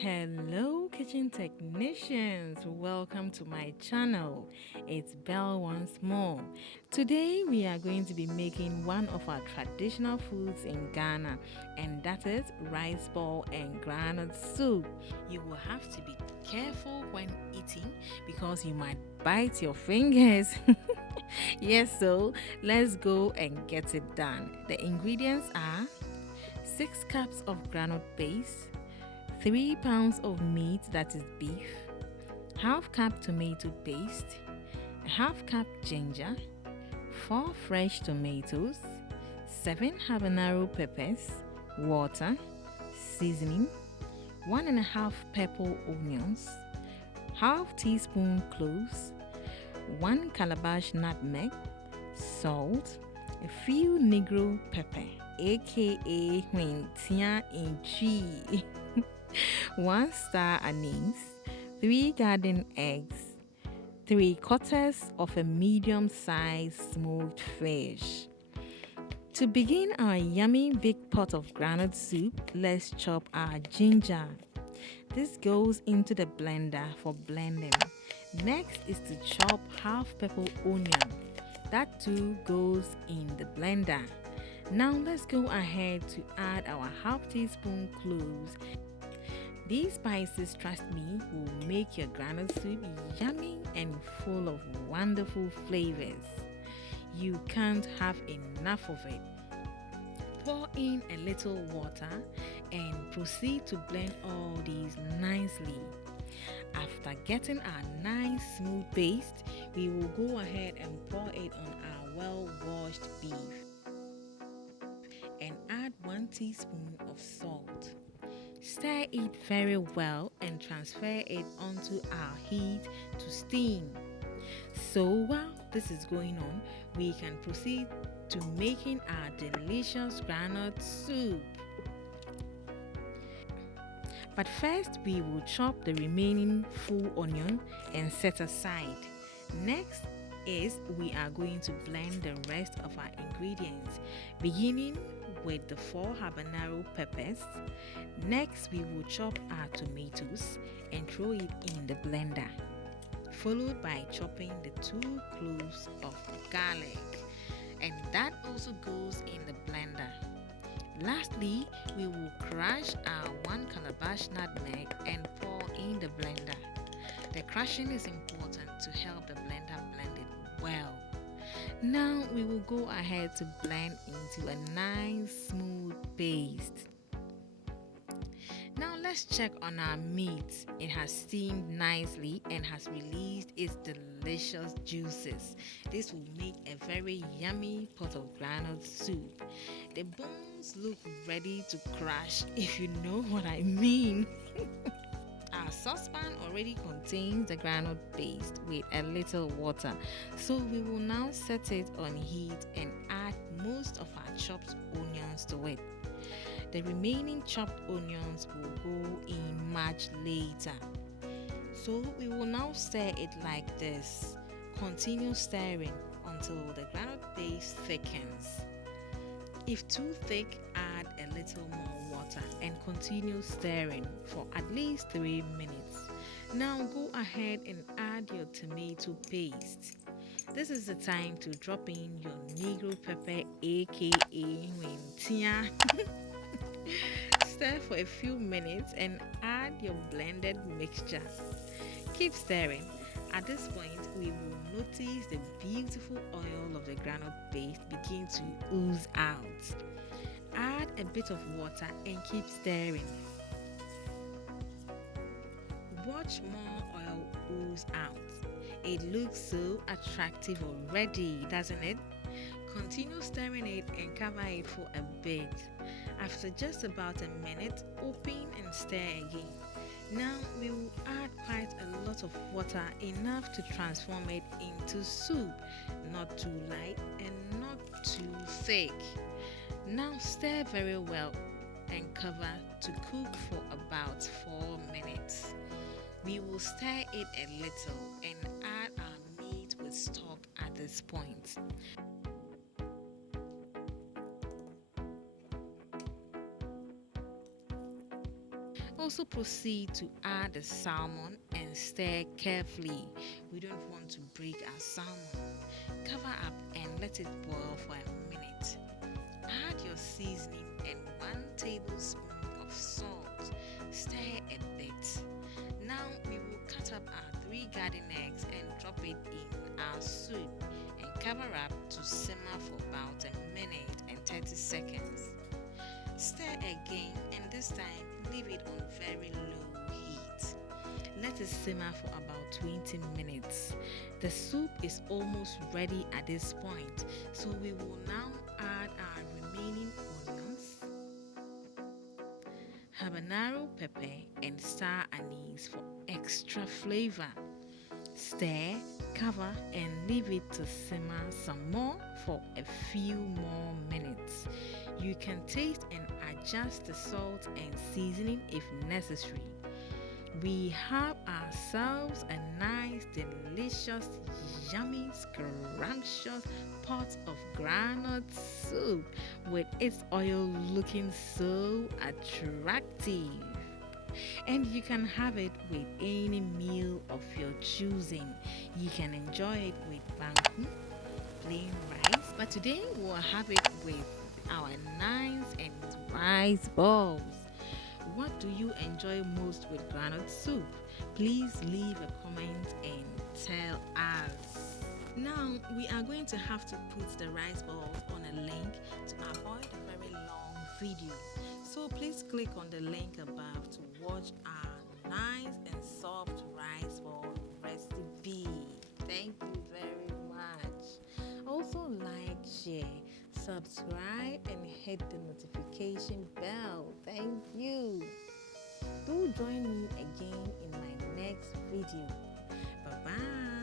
Hello, kitchen technicians. Welcome to my channel. It's Belle once more. Today, we are going to be making one of our traditional foods in Ghana, and that is rice ball and groundnut soup. You will have to be careful when eating because you might bite your fingers. Yes, so let's go and get it done. The ingredients are 6 cups of groundnut paste, 3 pounds of meat, that is beef, half cup tomato paste, a half cup ginger, 4 fresh tomatoes, 7 habanero peppers, water, seasoning, 1.5 purple onions, half teaspoon cloves, 1 calabash nutmeg, salt, a few negro pepper, aka Huentia in tree, 1 star anise, 3 garden eggs, 3/4 of a medium-sized smoked fish. To begin our yummy big pot of groundnut soup, let's chop our ginger. This goes into the blender for blending. Next is to chop half purple onion. That too goes in the blender. Now let's go ahead to add our half teaspoon cloves. These spices, trust me, will make your groundnut soup yummy and full of wonderful flavors. You can't have enough of it. Pour in a little water and proceed to blend all these nicely. After getting our nice smooth paste, we will go ahead and pour it on our well-washed beef and add 1 teaspoon of salt. Stir it very well and transfer it onto our heat to steam. So while this is going on, we can proceed to making our delicious groundnut soup. But first, we will chop the remaining full onion and set aside. Next is we are going to blend the rest of our ingredients, beginning with the 4 habanero peppers. Next, we will chop our tomatoes and throw it in the blender, followed by chopping the 2 cloves of garlic, and that also goes in the blender. Lastly, we will crush our 1 calabash nutmeg and pour in the blender. The crushing is important to help the blender blend it well. Now we will go ahead to blend into a nice smooth paste. Now let's check on our meat. It has steamed nicely and has released its delicious juices. This will make a very yummy pot of groundnut soup. The bones look ready to crush, if you know what I mean. Our saucepan already contains the groundnut paste with a little water, so we will now set it on heat and add most of our chopped onions to it. The remaining chopped onions will go in much later. So we will now stir it like this. Continue stirring until the groundnut paste thickens. If too thick, add a little more water and continue stirring for at least 3 minutes. Now go ahead and add your tomato paste. This is the time to drop in your negro pepper, aka Huentia. Stir for a few minutes and add your blended mixture. Keep stirring. At this point, we will notice the beautiful oil of the groundnut paste begin to ooze out. Add a bit of water and keep stirring. Watch more oil ooze out. It looks so attractive already, doesn't it? Continue stirring it and cover it for a bit. After just about a minute, open and stir again. Now we will add quite a lot of water, enough to transform it into soup, not too light and not too thick. Now stir very well and cover to cook for about 4 minutes. We will stir it a little and add our meat with stock at this point. Also proceed to add the salmon and stir carefully. We don't want to break our salmon. Cover up and let it boil for a minute. Add your seasoning and 1 tablespoon of salt. Stir a bit. Now we will cut up our 3 garden eggs and drop it in our soup and cover up to simmer for about a minute and 30 seconds. Stir again, and this time leave it on very low heat. Let it simmer for about 20 minutes. The soup is almost ready at this point, so we will now add our remaining onions, habanero pepper, and star anise for extra flavor. Stir, cover, and leave it to simmer some more for a few more minutes. You can taste and adjust the salt and seasoning if necessary. We have ourselves a nice, delicious, yummy, scrumptious pot of groundnut soup with its oil looking so attractive. And you can have it with any meal of your choosing. You can enjoy it with banku, plain rice, but today we'll have it with our nice and rice balls. What do you enjoy most with groundnut soup? Please leave a comment and tell us. Now we are going to have to put the rice balls on a link to avoid a very long video. So please click on the link above to watch our nice and soft rice ball recipe. Thank you very much. Also like, share, subscribe and hit the notification bell. Thank you. Do join me again in my next video. Bye bye.